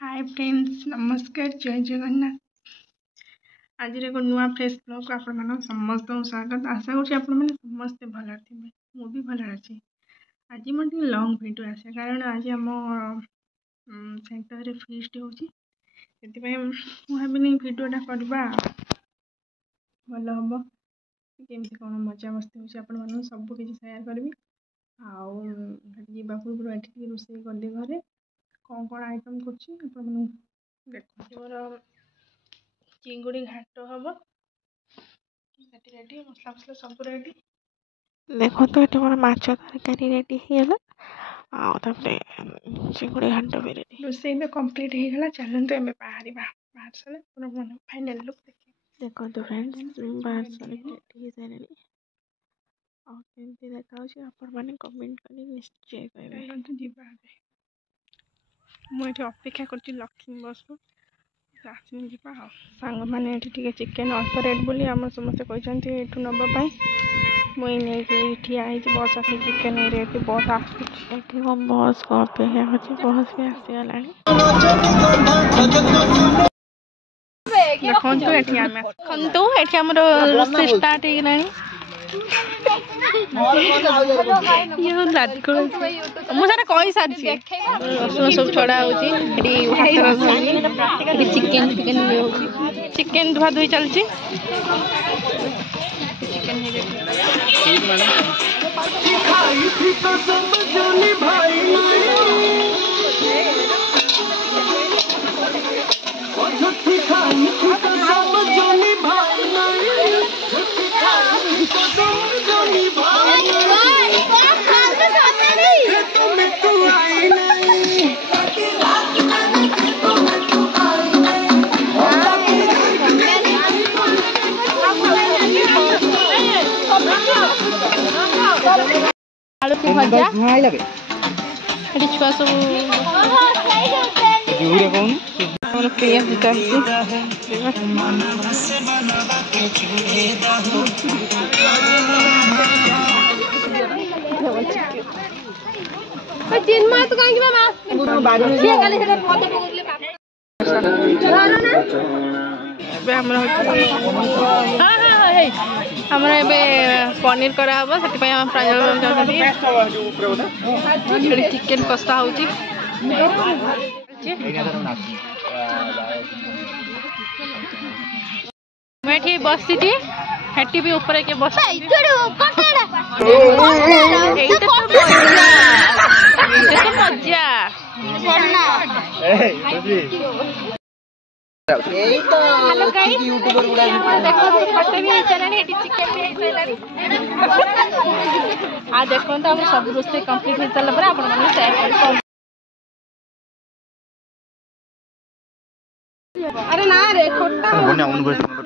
Hi friends, नमस्कार, जय जगन्नाथ। आज एक नुआ फ्रेश ब्लॉग को आपण समस्त स्वागत। आशा करुँच आपण समस्ते भल थे, मु भी भल अच्छी। आज मोटे लंग भिडियो आसे कारण आज आम सेंटर फीस्ट होती भाविनी भिडियोटा करवा भल हम केमती कौन मजा मस्ती हो सब किसी सेयार करी। आवा पूर्व ये रोषे कली घरे कौन कौन आइटम कर चिंगुड़ी घाट हम रेडी मसला मसला सब रेडी। देखो तो ये मोर माछ तरकारी रेडी होगा चिंगुड़ी घाट भी रेडी रोषे में कंप्लीट होगा। चलते एम बाहर बाहर सारे पूरा फाइनल लुक देखिए। देखो तो फ्रेंड्स बाहर सारे रेडी सारे देखा आपण कमेंट कर निश्चय करें। मुझे अपेक्षा कर लक्ष्मी बस आसनी जा सांग मैंने चिकेन अल्प रेट बोली आम समस्त कहते ये नापी मुझे ठिया बस आस चिकेन रेट बस आसुच्छी बस को अपेक्षा कर बस भी आसीगला। देखो ये आम रोषे स्टार्ट हो मुझे कही सारी रसुण सब छड़ा चिकेन चिकेन धुआ धुई चलती छुआ सब आमर ए पनीर कराब से चिकेन कषा हो बसी हेटी भी ऊपर के बस मजा आ देखो तो सब रोषे कंप्लीट हो सारा अरे ना रे खोटा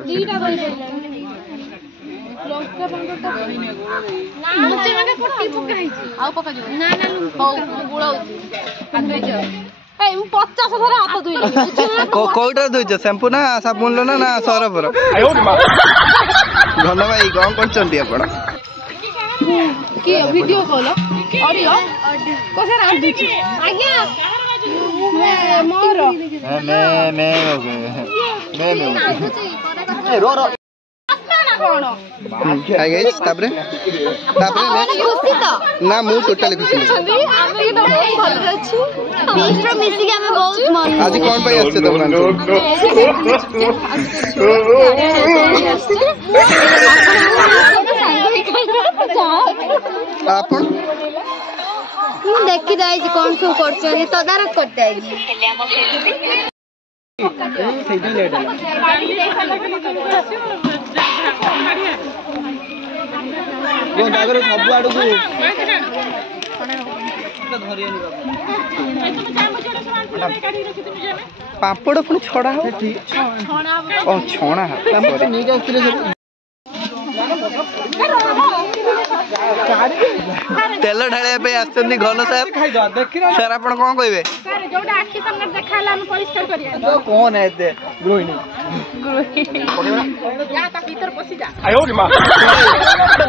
दीटा लंका बंद मुझे माने पट्टी पकाई आ पका जो ना ना हो गुळा आदे जो ए 50 थरा हाथ धुइले कोइटा धुइछ शैम्पू ना साबुन लो ना सरफ रो आयो मा धन्यवाद भाई कौन करचंती आपण की वीडियो कॉल ऑडियो कोसे रात दिछि आज्ञा मैं मोर मैं ए रो हाय गाइस ताबरे खुशी तो ना मु टोटली खुशी नहीं आमे तो बहुत भल अछि मिस्टर मिसी के हमें बहुत मन आज कोन भाई आछे तो आपण मु देखि जाई छी कोन सो करछनी तदारक करते आई सेही लेट जो जागर सब आडू को पापड़ पुणी छड़ा हो छणा तेल ढालिया आसछन्ती घन सर सर आपण कौन कहबे कौन है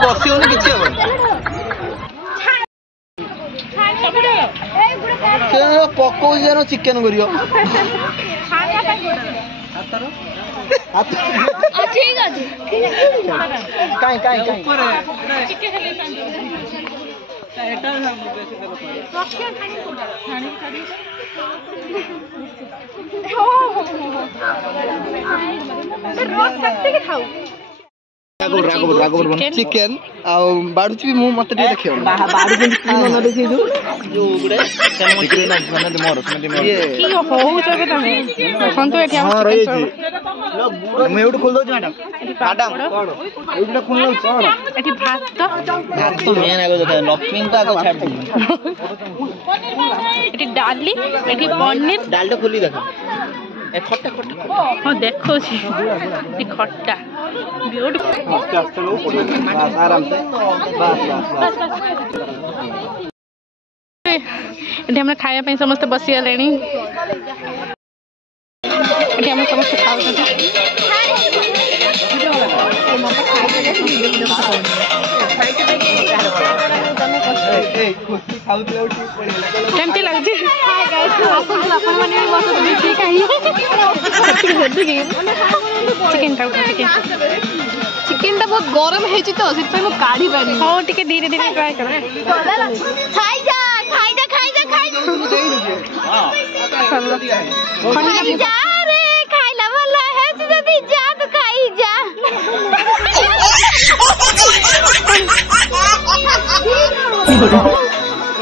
बसी होनी किसी ପକଉଛି ଜାଣ ଚିକେନ କରିବ ଠିକ ଅଛି କାଇଁ କାଇଁ କାଇଁ चिकेन बाड़ुची भी मत देखियो डाली पनीर डाल खोली देख खट्टा हाँ देखो खट्टा आराम से खाया समस्ते बसी गले समस्ते खाऊ केमती लगे चिकेन टा बहुत गरम है तो काढ़ी पानी हाँ टे धीरे धीरे ट्राए कर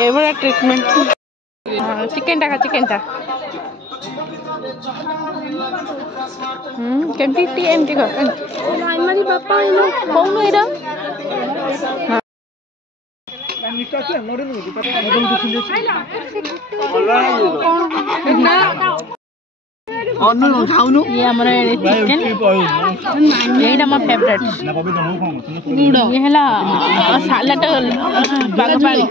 एवरा ट्रीटमेंट चिकेन टा केमती टी एमती कर नाइमली बापा इनो कोन एरा ये हमारा चिकेन ये मोर फेवरेट ये हला सालाड बागपाड़ी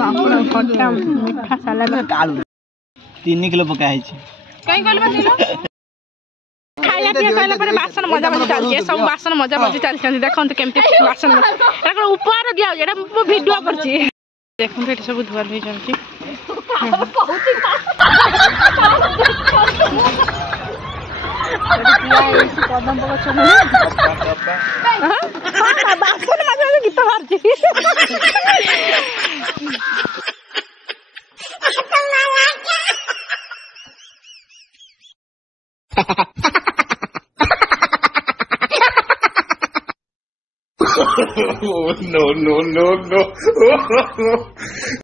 पापड़ खट्टा मीठा सालाड 3 किलो पका है कहीं कहल बतिलो खाइला पिया कहला पर बासन मजा मजा चल जे सब बासन मजा मजा चल छन देखन केमती बासन एकर ऊपर दिया एटा वीडियो करछि देखन एटा सब धुआ होई जांची कदम पका छन हां बासन मजा गीत मारछि Oh, no.